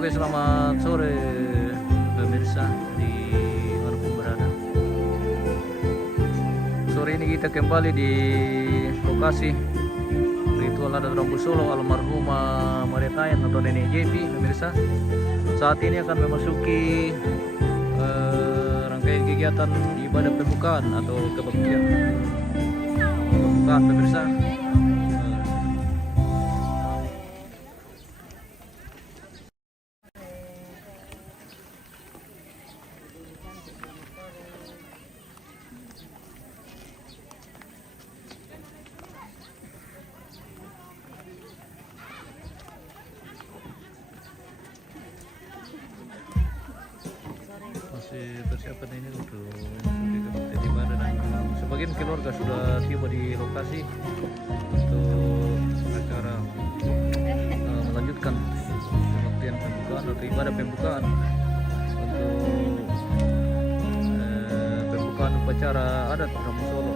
Oke, selamat sore pemirsa di manapun berada. Sore ini kita kembali di lokasi ritual adat Rambu Solo almarhumah Maria Tayan atau Nenek JP pemirsa. Saat ini akan memasuki rangkaian kegiatan ibadah pembukaan atau kebaktian pembukaan pemirsa. Masih persiapan ini untuk kebaktian ibadah dan sebagian keluarga sudah tiba di lokasi untuk acara melanjutkan kebaktian pembukaan atau ibadah pembukaan untuk pembukaan upacara adat Rambu Solo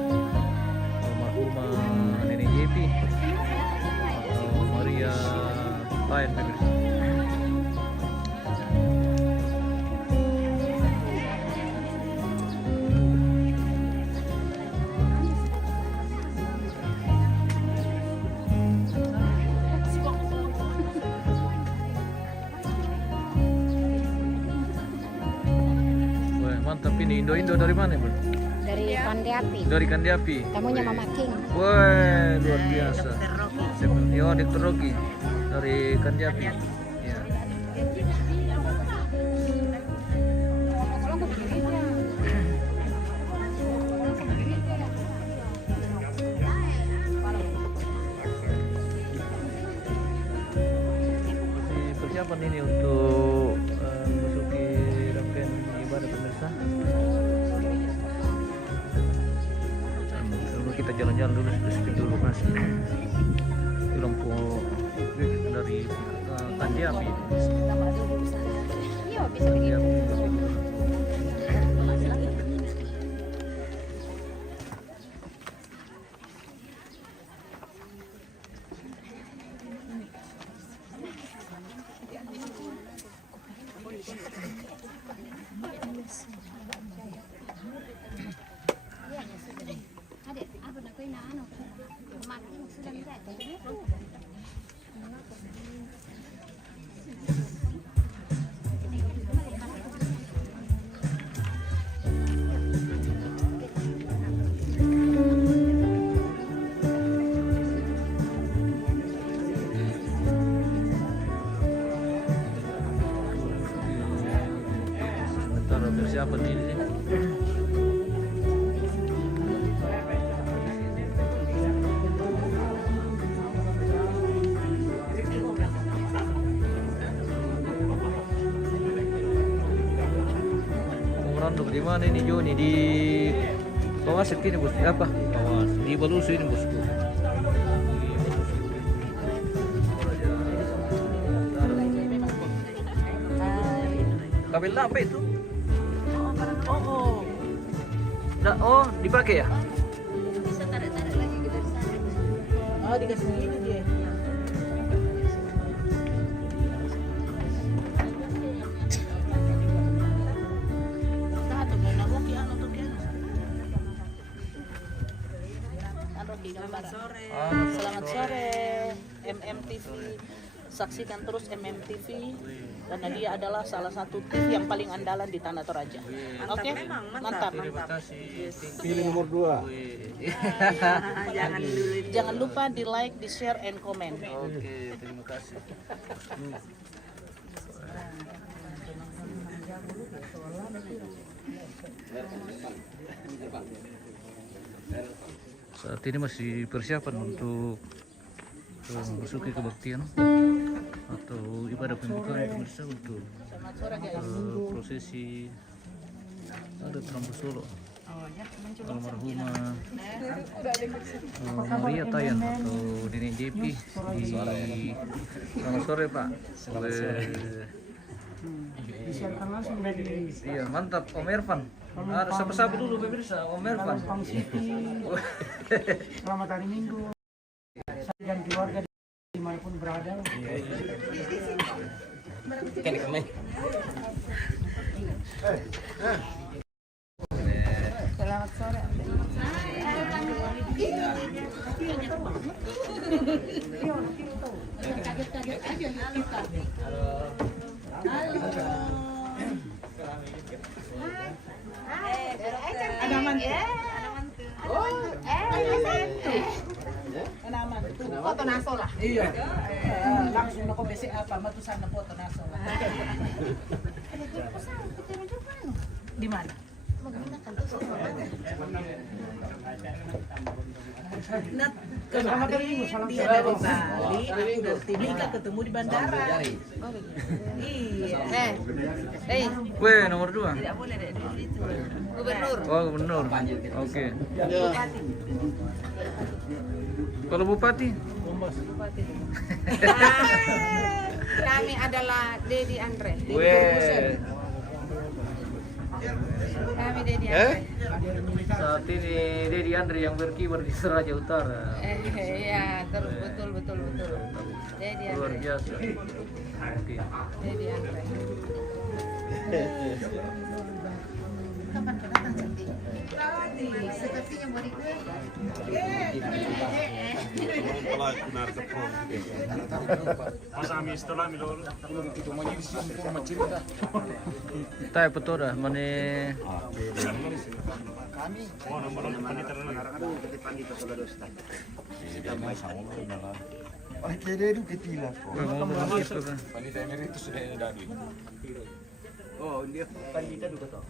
almarhumah Nenek JP atau Maria Tayan pemirsa. Mantap ini Indo dari mana bro? Dari Kandiapi. Dari Kandiapi. Tamunya Mama King. Wah luar biasa. Yo Dr. Rocky dari Kandiapi. Ya. Persiapan ini untuk memasuki rangkaian ibadah pemirsa. Lalu kita jalan-jalan dulu dulu mas di lampu dari Kandiapi. Persiapan ini meranduk di mana ini Joni di bawah ini bos apa di Balusu ini bosku. Kabel apa itu? Oh, dipakai ya? Bisa tarik-tarik lagi gitu di sana. Oh, dikasih gini dia. Selamat sore MMTV. Saksikan terus MMTV karena dia adalah salah satu TV yang paling andalan di Tanah Toraja. Oke, mantap. Terima kasih. Pilih nomor 2. Jangan lupa di like, di share, and comment. Oke, terima kasih. Saat ini masih persiapan untuk memasuki kebaktian atau ibadah pembukaan pemirsa untuk prosesi adat Rambu Solo almarhumah Maria Tayan atau Nenek JP di selamat sore Pak. Disiarkan langsung dari Iya mantap Om Ervan. Sapa-sapa dulu pemirsa Om Ervan. Selamat hari Minggu. Saya dan keluarga dimanapun berada. Selamat sore. Kaget-kaget aja kita. Ada mantu. Ada mantu. Foto naso lah. Iya. Langsung ako besi apa matusan na foto naso. Di mana? Selamat hari Minggu, salam Dia dari Bali, aku dari Timika ketemu di bandara. Iya. Weh, nomor 2. Tidak boleh di situ. Gubernur. Oh, gubernur. Oke. Kalau bupati? Kami adalah Dedi Andre. Weh. Kami Dedi Andre. Saat ini Dedi Andre yang berkibar di Seraja Utara. Iya, terus betul. Dedi Luar Andre. biasa. Oke. Dedi Andre. Kapan kau datang Santi? Sepertinya mau gue. Tayo betul dah, mana Oh, dia pandita juga toh.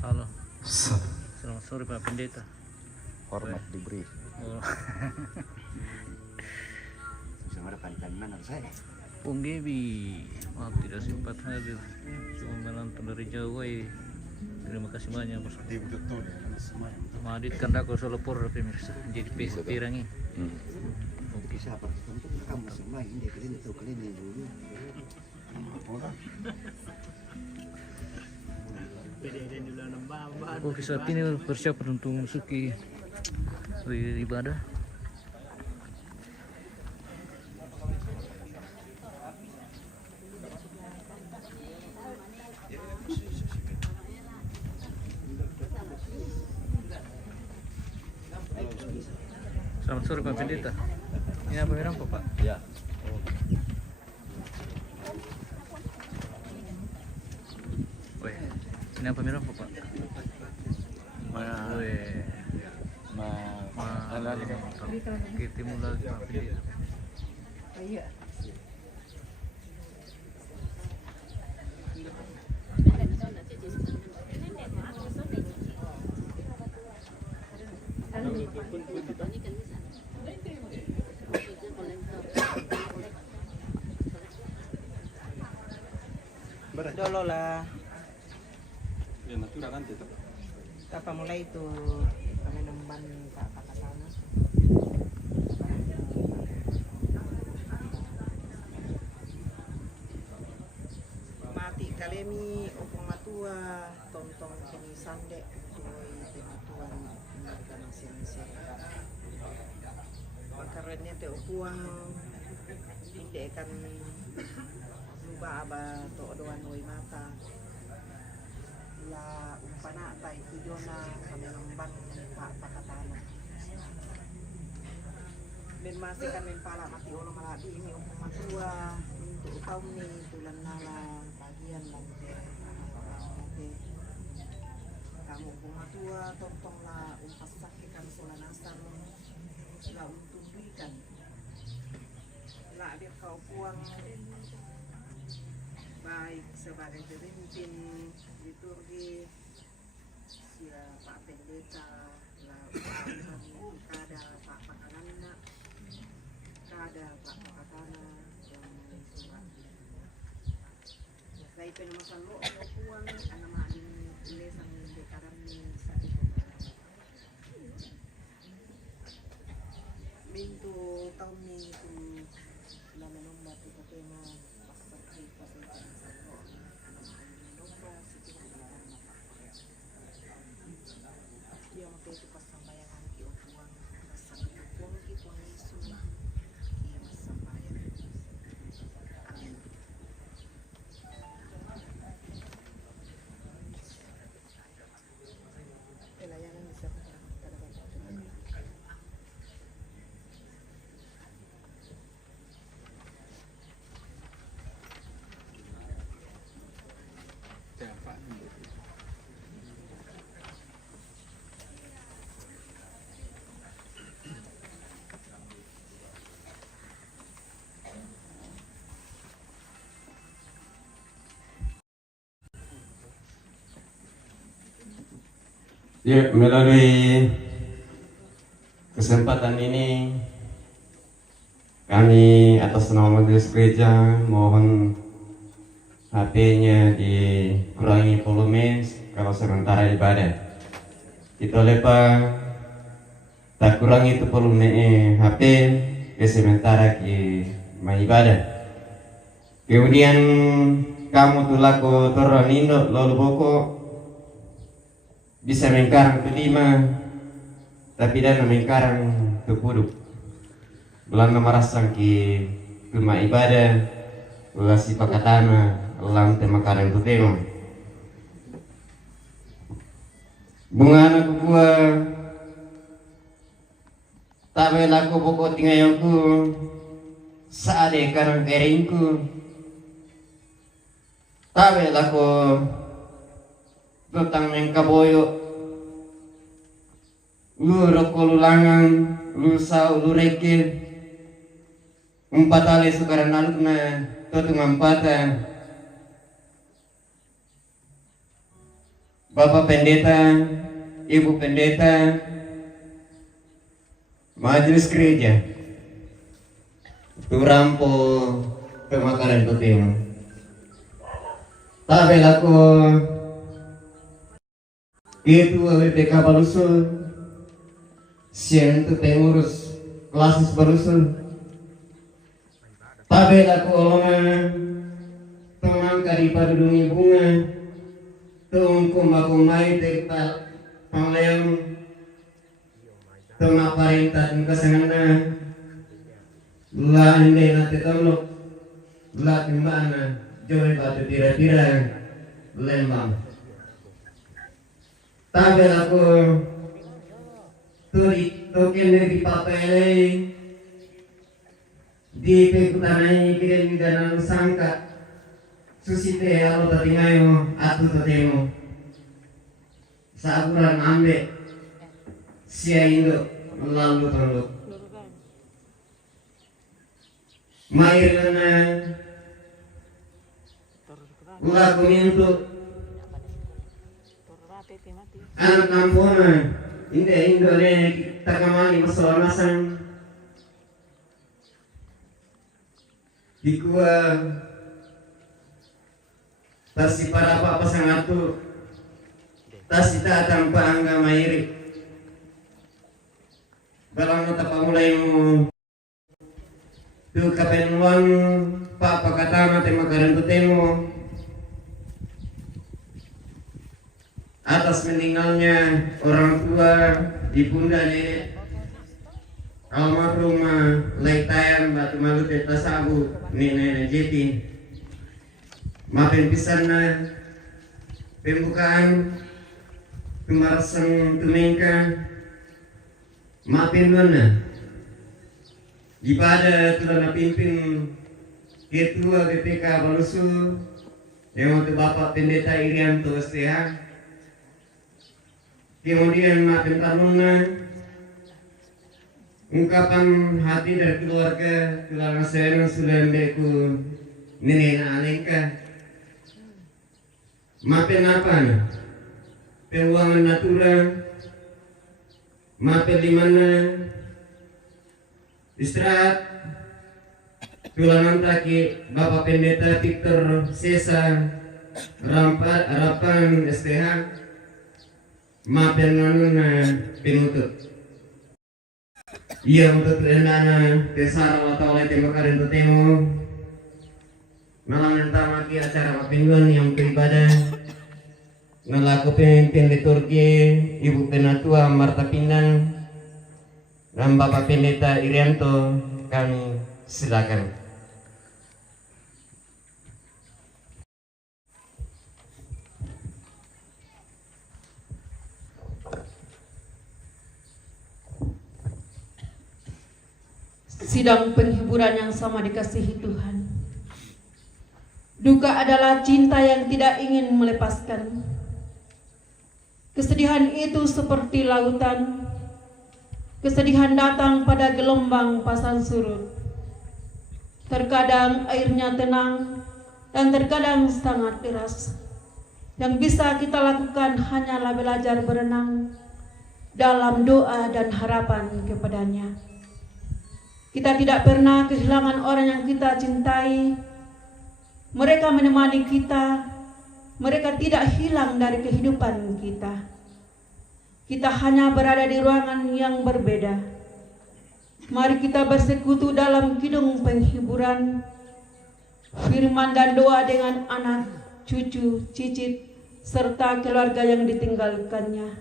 halo. Selamat sore Pak Pendeta. Hormat diberi. Oh. Sama rekan-rekan mana saya? Bung Gebi, maaf tidak sempat hadir, cuma menonton dari jauh. Terima kasih banyak bos. Betul. Madit kandako solopor pemirsa, jadi pesa tirangi. Oke, siapa? Untuk kamu semua ini kalian tahu kalian yang dulu. Oke, saat ini persiapan untuk memasuki ibadah. Selamat sore Pak Pendeta. Ini apa merah Pak? Ya. Weh, ini apa merah Pak? Weh, kita mulai Pak Pendeta. Iya. Dolo lah. Apa mulai itu kami nemban Pak Pakatana. Mati kalemi opong matua tontong kini sande tuoi pematuan mereka masing-masing. Karena te upuang hindi kan luba aba to doan oi mata la umpana tay tujona kami nembang Pak Pakatana. Ben masih kan men pala mati ulo maladi ini upang matua untuk kaum ni tulan nala bagian lang. Oke. Kamu upang matua tontong la umpas sakit kami selanasan la untuk berikan la dia kau puang baik sebagai pemimpin liturgi ya Pak Pendeta la upang kada Pak Pakanana kada Pak Pakatana yang surat dari penamasan lo puang anak adin lesan dekaran ni sa ito min itu pas sambayangan ki opuang rasang puang ki puang Yesu ki mas sambayan. Amin. Pelayanan bisa Ya, melalui kesempatan ini kami atas nama Majelis Gereja mohon HP-nya dikurangi volume kalau sementara ibadah. Kita lepas tak kurangi itu volume HP ke sementara ki ibadah. Kemudian kamu tuh laku turun indo lalu boko bisa mengkarang kelima tapi dan mengkarang kepuduk belanda merasang ki rumah ibadah ulasi pakatana lam temakaran tu tema bunga anak gua tak laku pokok tingayangku saade karang keringku tak laku tentang yang kaboyo lu rokolulangan lu sau lu reke ale sukaran alukna totu ngampata Bapak Pendeta, Ibu Pendeta, Majelis Gereja turampo pemakaran tutimo tabe lako itu WPK Balusul siang itu pengurus klasis Balusul tabe laku olongan teman daripada dunia bunga tungkum aku mai tekta pangleong tengah parintah dan kesengana lah ini nanti tolok lah dimana joy batu tira-tira Lembang tabe aku turi token di papele di pekutanai kira midana sangka susite alo tatingayo atu tatemo saburan ambe sia indo lalu tolok mairana ulah kumintu anak kampung Indo ne takamani masalah masang di gua tasi para apa pasangatu tasi tatang paangga mairi balang tapa mulai mu tu kapenuan papa katama tema karentu temo atas meninggalnya orang tua ibunda nenek almarhum Laitayan Batu Malu Teta Sabu nenek Jeti maafin pisan pembukaan kemarasan tumengka maafin mana ibadah telah pimpin ketua BPK Balusul yang untuk Bapak Pendeta Irianto STH. Kemudian maafin taruna ungkapan hati dari keluarga saya sudah membeku nenek alengka maafin apa peluangan natural maafin di mana istirahat tulangan taki Bapak Pendeta Victor Sesa Harapan STH maafin nganuna penutup iya untuk renana tesara watawala temakarin tutemo malam nanti acara mapinduan yang beribadah Nelaku pemimpin liturgi Ibu Penatua Marta Pinang dan Bapak Pendeta Irianto, kami silakan. Sidang penghiburan yang sama dikasihi Tuhan. Duka adalah cinta yang tidak ingin melepaskan. Kesedihan itu seperti lautan. Kesedihan datang pada gelombang pasang surut. Terkadang airnya tenang dan terkadang sangat deras. Yang bisa kita lakukan hanyalah belajar berenang dalam doa dan harapan kepadanya. Kita tidak pernah kehilangan orang yang kita cintai. Mereka menemani kita. Mereka tidak hilang dari kehidupan kita. Kita hanya berada di ruangan yang berbeda. Mari kita bersekutu dalam kidung penghiburan, firman dan doa dengan anak, cucu, cicit, serta keluarga yang ditinggalkannya.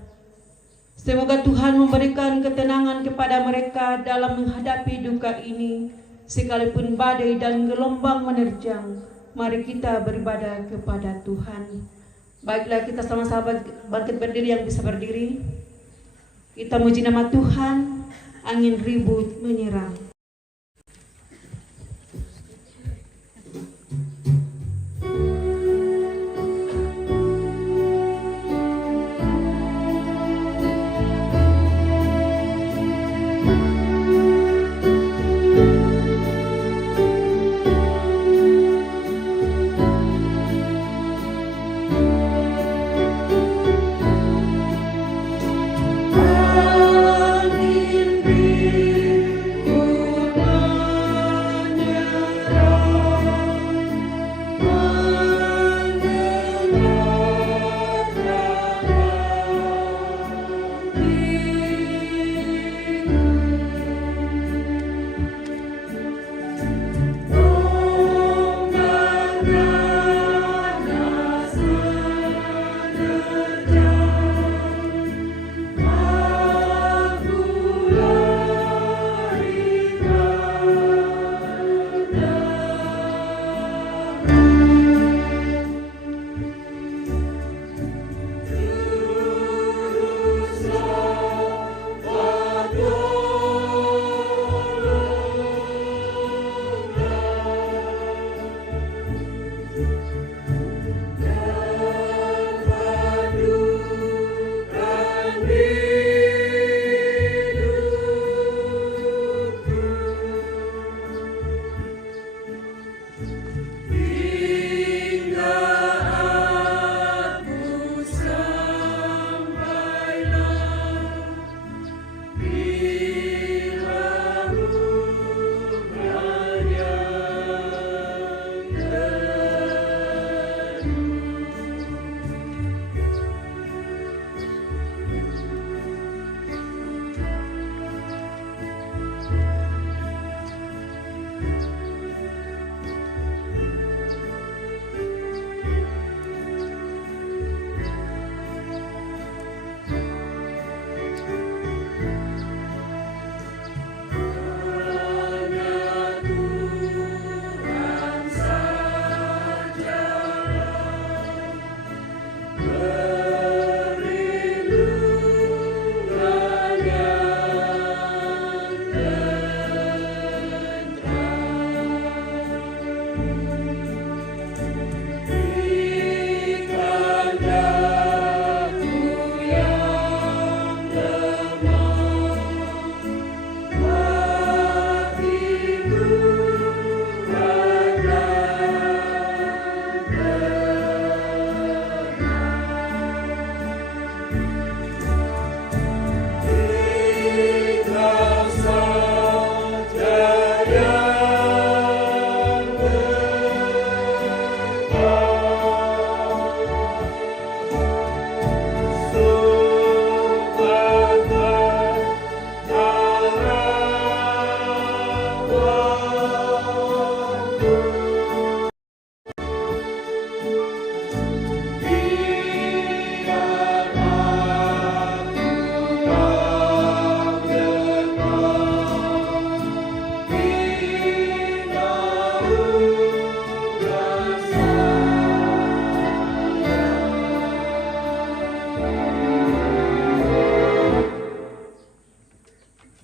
Semoga Tuhan memberikan ketenangan kepada mereka dalam menghadapi duka ini, sekalipun badai dan gelombang menerjang. Mari kita beribadah kepada Tuhan. Baiklah, kita sama-sama bangkit berdiri yang bisa berdiri. Kita muji nama Tuhan. Angin ribut menyerang. Angin ribut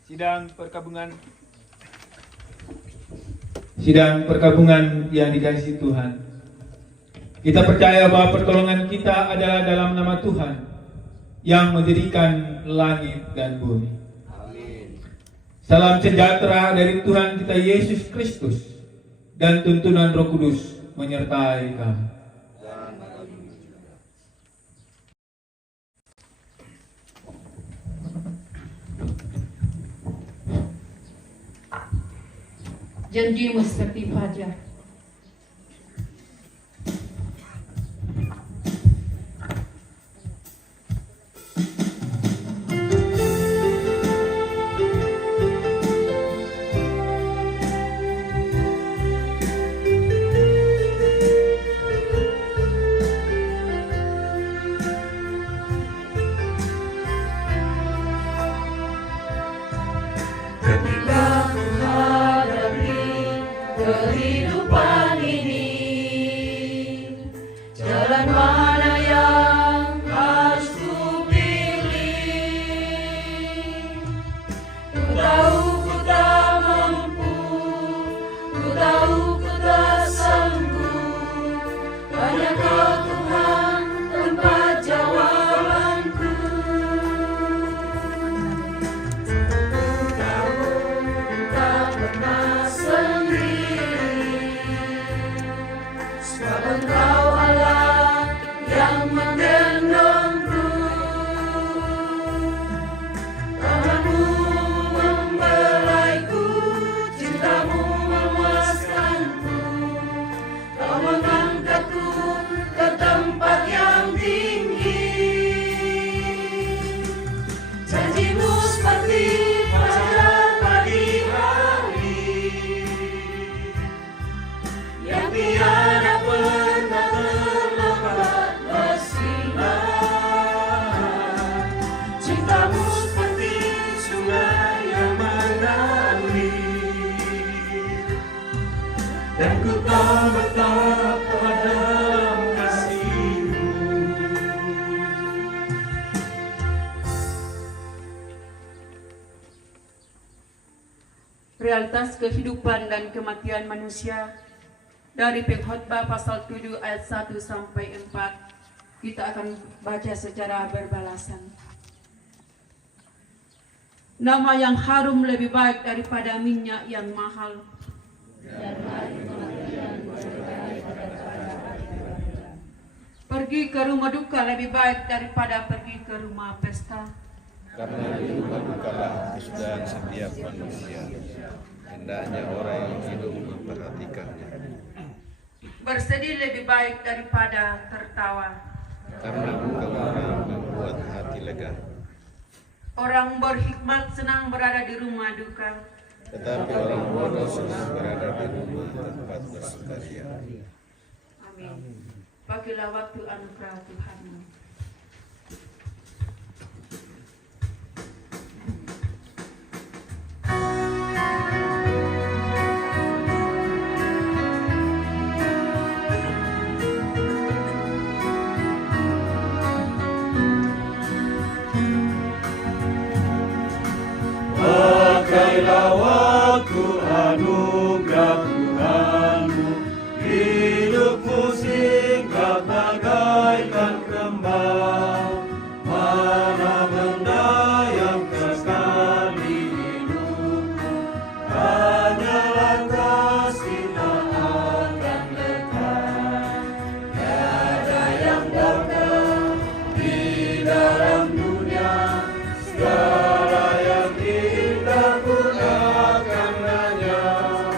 Sidang perkabungan yang dikasihi Tuhan, kita percaya bahwa pertolongan kita adalah dalam nama Tuhan yang mendirikan langit dan bumi. Amin. Salam sejahtera dari Tuhan kita Yesus Kristus dan tuntunan Roh Kudus menyertai kami. Janjimu seperti fajar. Ketika ku hadapi kehidupan ini, jalan mana yang harus ku pilih? Ku tahu ku tak mampu, ku tahu ku tak sanggup, hanya Kau Tuhan tempat jawabanku. Tak pernah sendiri, sebab Engkau Allah yang menggendongku. Tanganmu membelaiku, cintamu memuaskanku. Kau mengangkatku ke tempat yang tinggi. Janjimu seperti fajar pagi hari, yang tiada pernah terlambat bersinar. Cintamu seperti sungai yang mengalir, dan ku tak betapa dalam kasih-Mu. Realitas kehidupan dan kematian manusia dari Pengkhotbah pasal 7 ayat 1 sampai 4 kita akan baca secara berbalasan. Nama yang harum lebih baik daripada minyak yang mahal. Pergi ke rumah duka lebih baik daripada pergi ke rumah pesta. Karena di rumah dukalah kesudahan setiap manusia. Hendaknya orang yang hidup memperhatikannya. Bersedih lebih baik daripada tertawa. Karena bukan orang membuat hati lega. Orang berhikmat senang berada di rumah duka. Tetapi orang bodoh senang berada di rumah tempat bersukaria. Amin. Bagilah waktu anugerah Tuhan-Mu. Pakailah waktu anugerah Tuhan-Mu, hidupmu singkat bagaikan kembang. Mana benda yang kekal di hidupku, hanyalah kasih tak akan lekas. Tiada yang dapat di dalam dunia, segala yang indah pun akan lenyap.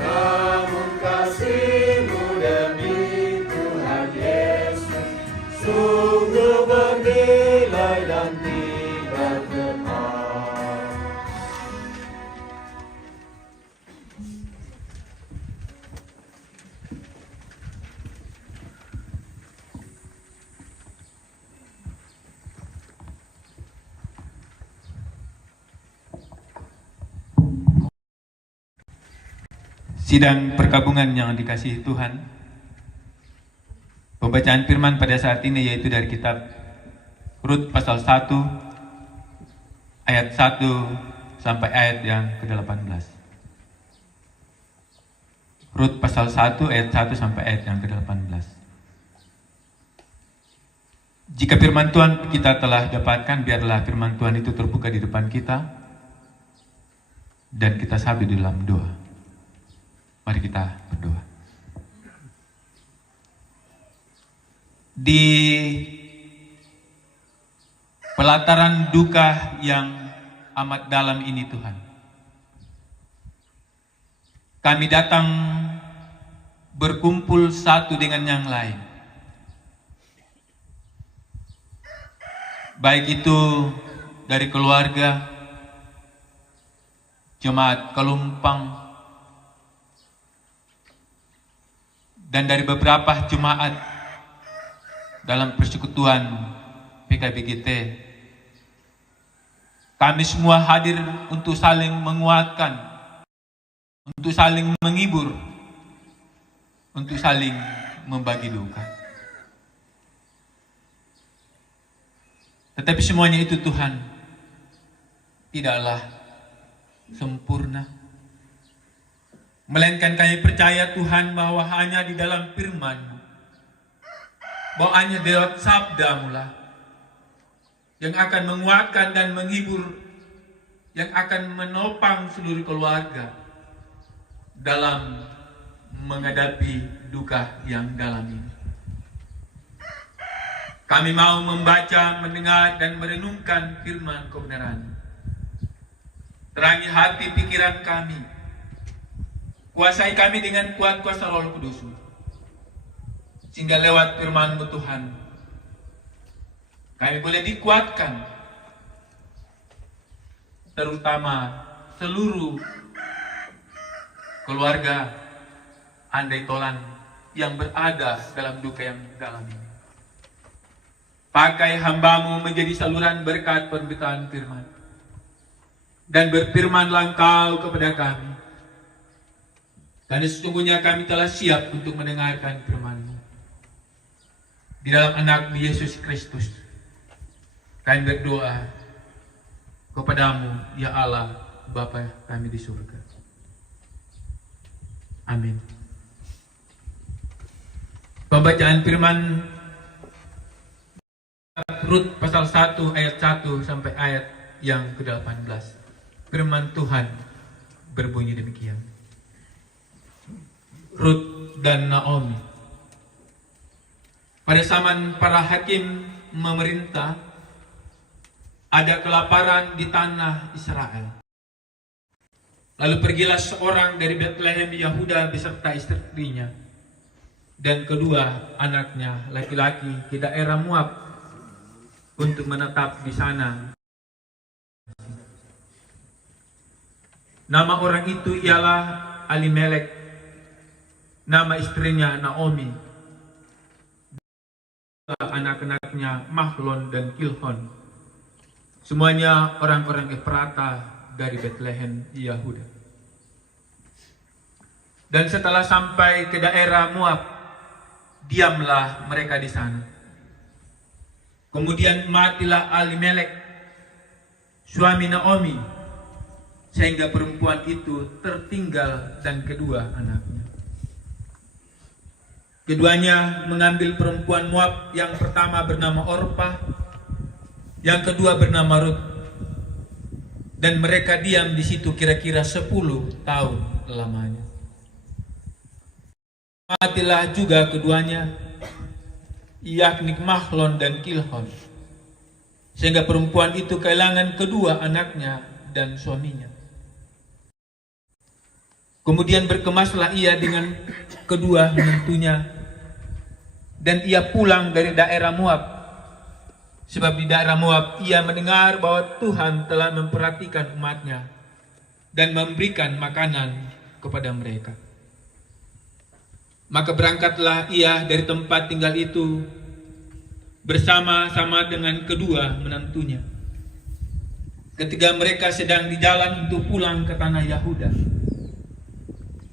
Namun kasih-Mu demi Tuhan Yesus sungguh bernilai dan tidak tepat. Sidang perkabungan yang dikasihi Tuhan, pembacaan firman pada saat ini yaitu dari kitab Rut pasal 1 ayat 1 sampai ayat yang ke-18. Rut pasal 1 ayat 1 sampai ayat yang ke-18. Jika firman Tuhan kita telah dapatkan, biarlah firman Tuhan itu terbuka di depan kita dan kita sabda di dalam doa. Mari kita berdoa. Di pelataran duka yang amat dalam ini Tuhan, kami datang berkumpul satu dengan yang lain. Baik itu dari keluarga, jemaat Kelumpang, dan dari beberapa jemaat dalam persekutuan PKBGT. Kami semua hadir untuk saling menguatkan, untuk saling menghibur, untuk saling membagi duka. Tetapi semuanya itu Tuhan tidaklah sempurna. Melainkan kami percaya Tuhan bahwa hanya di dalam firman-Mu, bahwa hanya di dalam sabda-Mu lah yang akan menguatkan dan menghibur, yang akan menopang seluruh keluarga dalam menghadapi duka yang dalam ini. Kami mau membaca, mendengar, dan merenungkan firman kebenaran. Terangi hati pikiran kami, kuasai kami dengan kuat kuasa Roh Kudus, sehingga lewat firman-Mu Tuhan, kami boleh dikuatkan, terutama seluruh keluarga andai tolan yang berada dalam duka yang dalam ini. Pakai hamba-Mu menjadi saluran berkat pemberitaan firman, dan berfirmanlah Engkau kepada kami, karena sesungguhnya kami telah siap untuk mendengarkan firman-Mu. Di dalam anak Yesus Kristus kami berdoa kepadamu, ya Allah, Bapa kami di surga. Amin. Pembacaan firman Rut pasal 1 ayat 1 sampai ayat yang ke-18. Firman Tuhan berbunyi demikian. Rut dan Naomi. Pada zaman para hakim memerintah, ada kelaparan di tanah Israel. Lalu pergilah seorang dari Betlehem Yahuda beserta istrinya dan kedua anaknya laki-laki ke daerah Moab untuk menetap di sana. Nama orang itu ialah Alimelek, nama istrinya Naomi, anak-anaknya Mahlon dan Kilhon. Semuanya orang-orang Efrata dari Betlehem Yahuda. Dan setelah sampai ke daerah Moab, diamlah mereka di sana. Kemudian matilah Alimelek, suami Naomi, sehingga perempuan itu tertinggal dan kedua anaknya. Keduanya mengambil perempuan Moab, yang pertama bernama Orpah, yang kedua bernama Rut, dan mereka diam di situ kira-kira 10 tahun lamanya. Matilah juga keduanya, yakni Mahlon dan Kilhon, sehingga perempuan itu kehilangan kedua anaknya dan suaminya. Kemudian berkemaslah ia dengan kedua menantunya, dan ia pulang dari daerah Moab. Sebab di daerah Moab ia mendengar bahwa Tuhan telah memperhatikan umatnya dan memberikan makanan kepada mereka. Maka berangkatlah ia dari tempat tinggal itu bersama-sama dengan kedua menantunya. Ketika mereka sedang di jalan untuk pulang ke tanah Yahuda,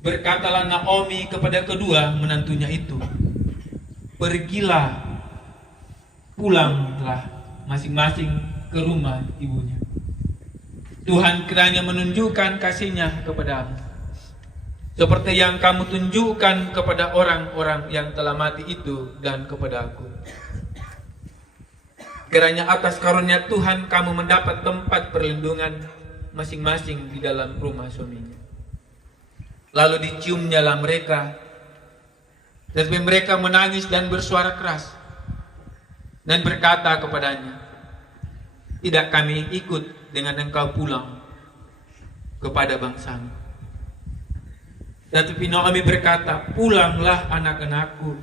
berkatalah Naomi kepada kedua menantunya itu, "Pergilah, pulanglah masing-masing ke rumah ibunya." Tuhan kiranya menunjukkan kasih-Nya kepadamu, seperti yang kamu tunjukkan kepada orang-orang yang telah mati itu dan kepadaku. Kiranya atas karunia Tuhan kamu mendapat tempat perlindungan masing-masing di dalam rumah suaminya. Lalu diciumnyalah mereka, tetapi mereka menangis dan bersuara keras dan berkata kepadanya, "Tidak, kami ikut dengan engkau pulang kepada bangsamu." Tetapi Naomi berkata, "Pulanglah anak-anakku.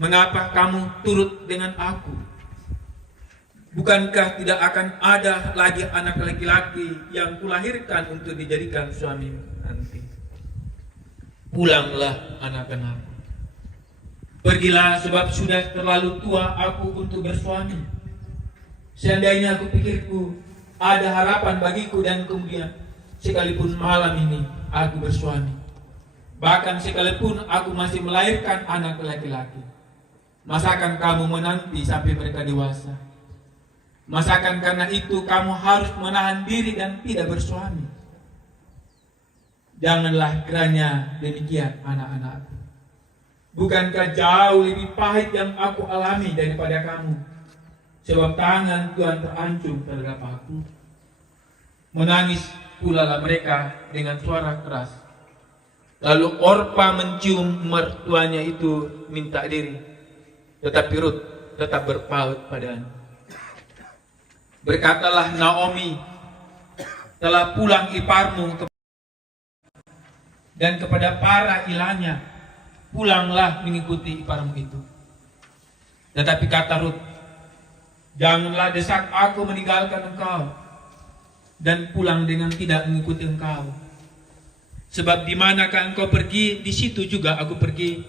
Mengapa kamu turut dengan aku? Bukankah tidak akan ada lagi anak laki-laki yang kulahirkan untuk dijadikan suami nanti? Pulanglah anak-anakku. Pergilah, sebab sudah terlalu tua aku untuk bersuami. Seandainya aku pikirku ada harapan bagiku dan kemudian sekalipun malam ini aku bersuami, bahkan sekalipun aku masih melahirkan anak laki-laki, masakan kamu menanti sampai mereka dewasa? Masakan karena itu kamu harus menahan diri dan tidak bersuami? Janganlah kiranya demikian, anak-anakku. Bukankah jauh lebih pahit yang aku alami daripada kamu? Sebab tangan Tuhan terancung terhadap aku." Menangis pula lah mereka dengan suara keras. Lalu Orpa mencium mertuanya itu minta diri, tetapi Rut tetap berpaut padanya. Berkatalah Naomi, "Telah pulang iparmu dan kepada para ilahnya, pulanglah mengikuti iparmu itu." Tetapi kata Rut, "Janganlah desak aku meninggalkan engkau dan pulang dengan tidak mengikuti engkau. Sebab di manakah engkau pergi, di situ juga aku pergi.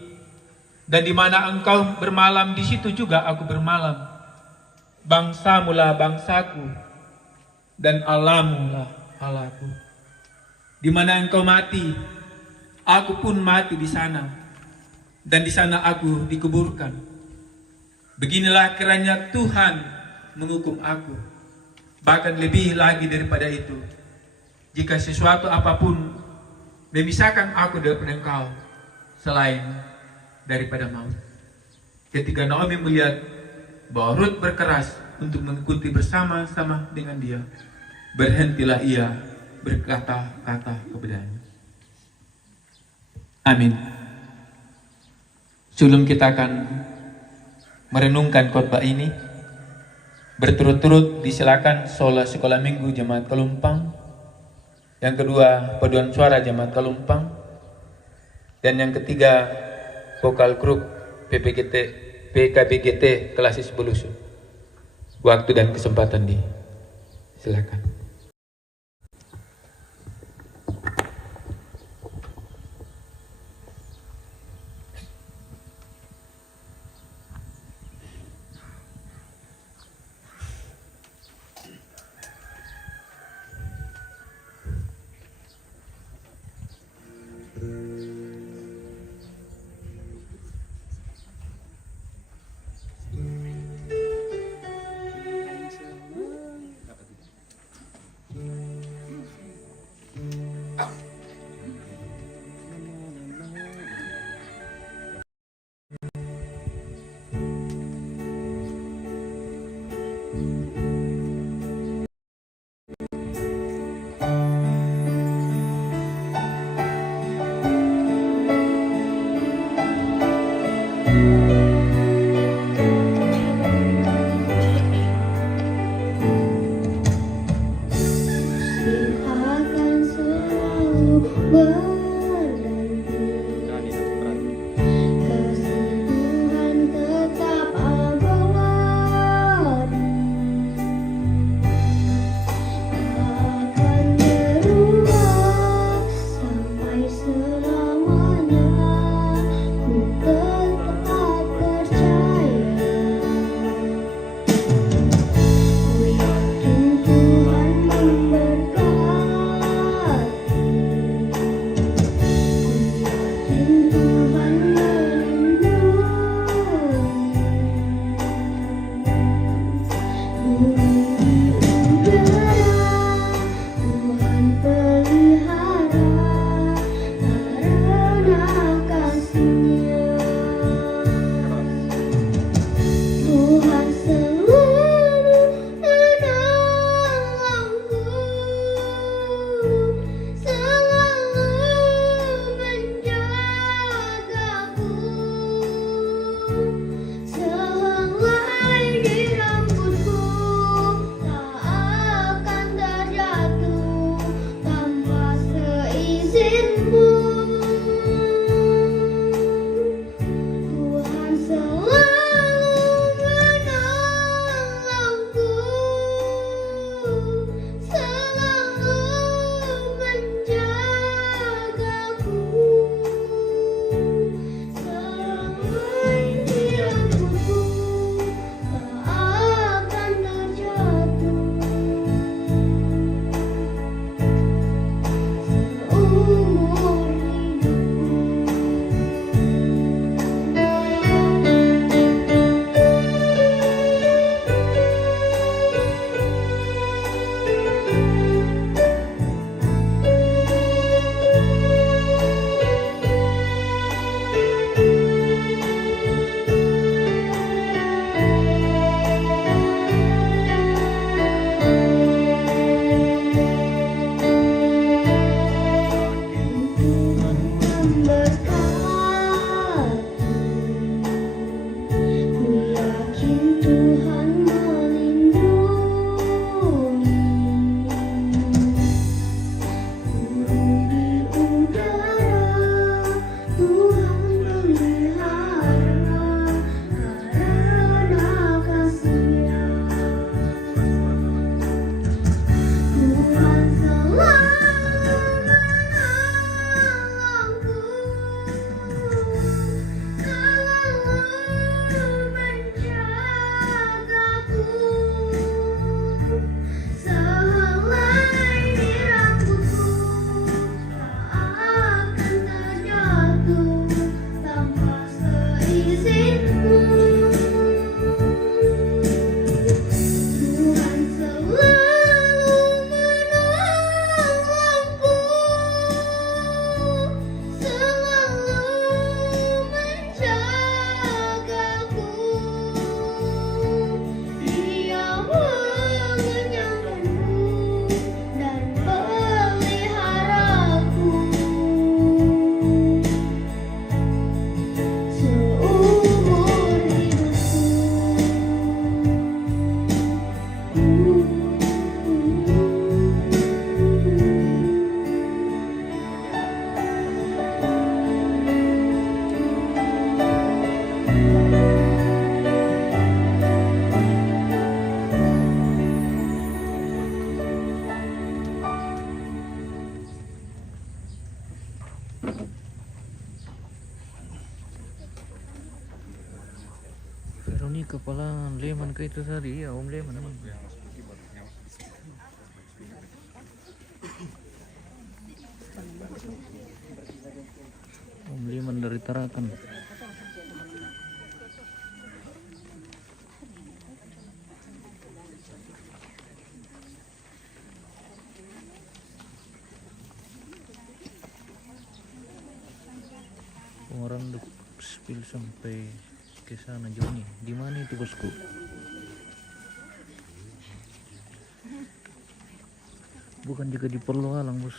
Dan di mana engkau bermalam, di situ juga aku bermalam. Bangsamu lah bangsaku, dan Allahmu lah Allahku. Di mana engkau mati, aku pun mati di sana, dan di sana aku dikuburkan. Beginilah kiranya Tuhan menghukum aku, bahkan lebih lagi daripada itu, jika sesuatu apapun memisahkan aku daripada engkau selain daripada maut." Ketika Naomi melihat bahwa Rut berkeras untuk mengikuti bersama-sama dengan dia, berhentilah ia berkata-kata kepadanya. Amin. Sebelum kita akan merenungkan khotbah ini, berturut-turut disilakan sholat sekolah minggu Jemaat Kalumpang, yang kedua paduan suara Jemaat Kalumpang, dan yang ketiga vokal grup PKBGT Kelasis Belusu. Waktu dan kesempatan silakan. Ini kepala Leman ke itu tadi ya, Om Leman emang. Om Leman dari Tarakan. Orang duk spill sampai ke sana Joni. Di mana itu bosku? Bukan juga di Perlu Alang bos.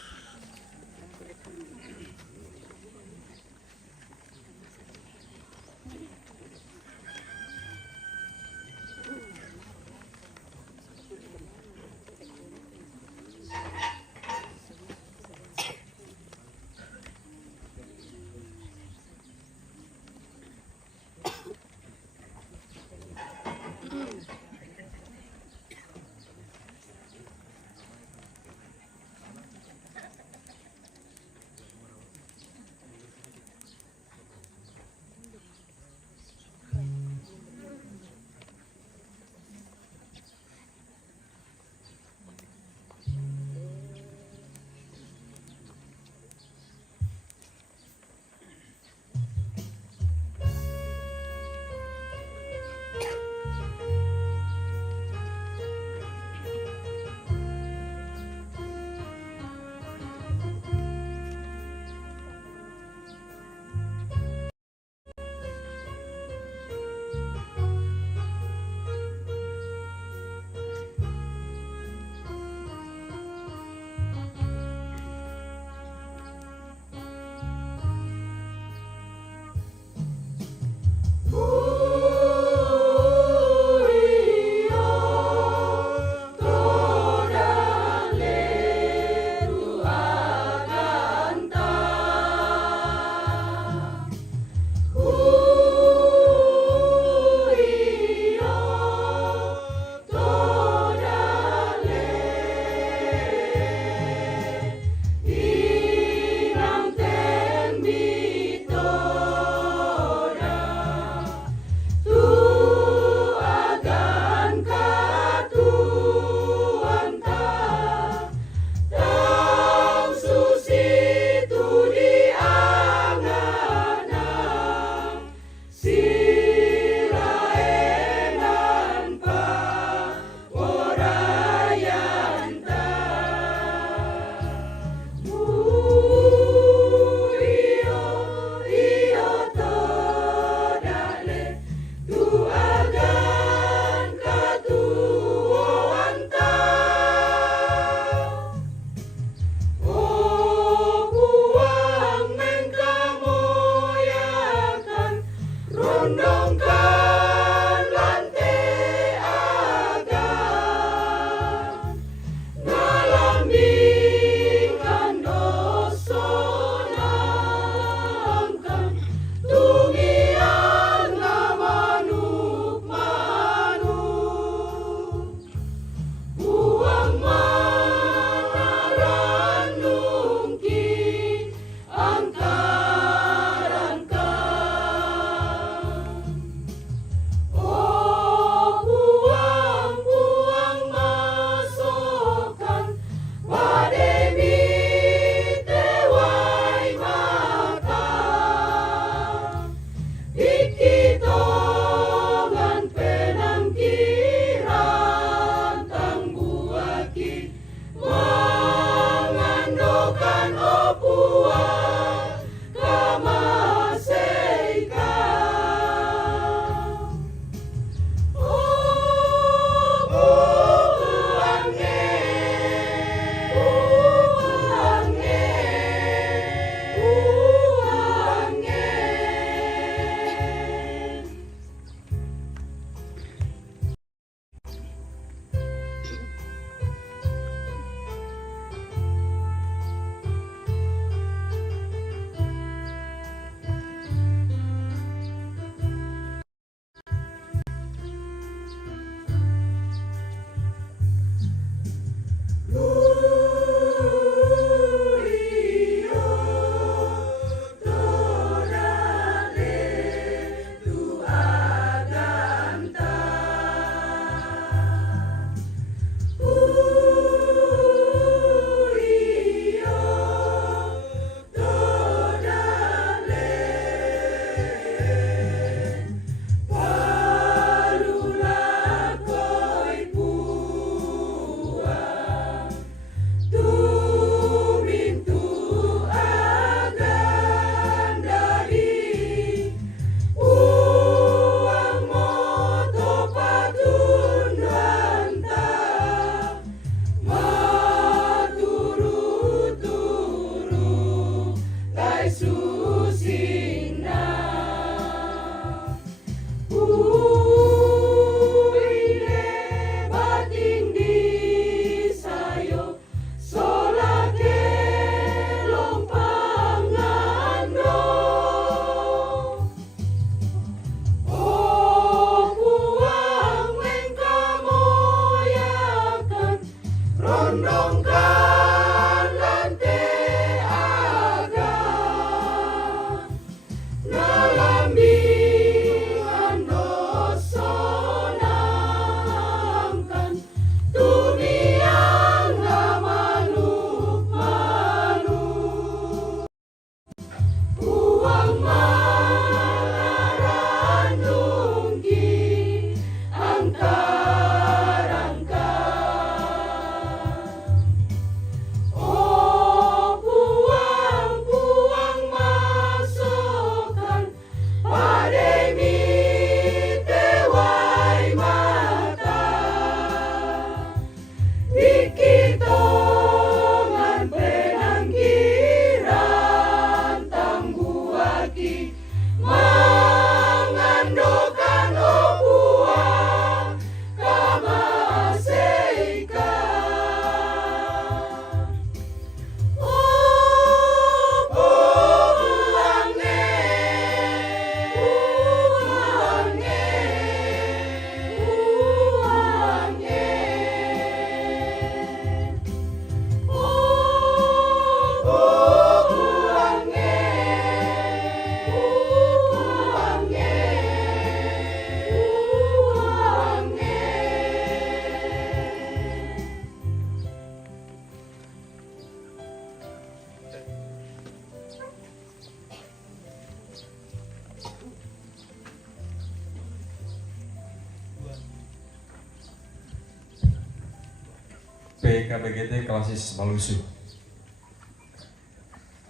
PKBGT Klasis Malusu.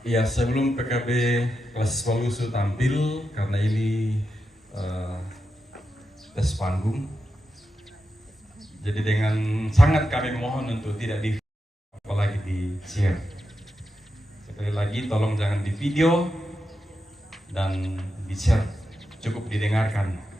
Ya, sebelum PKB Klasis Malusu tampil, karena ini tes panggung, jadi dengan sangat kami mohon untuk tidak di apalagi di share. Sekali lagi tolong jangan di video dan di share, cukup didengarkan.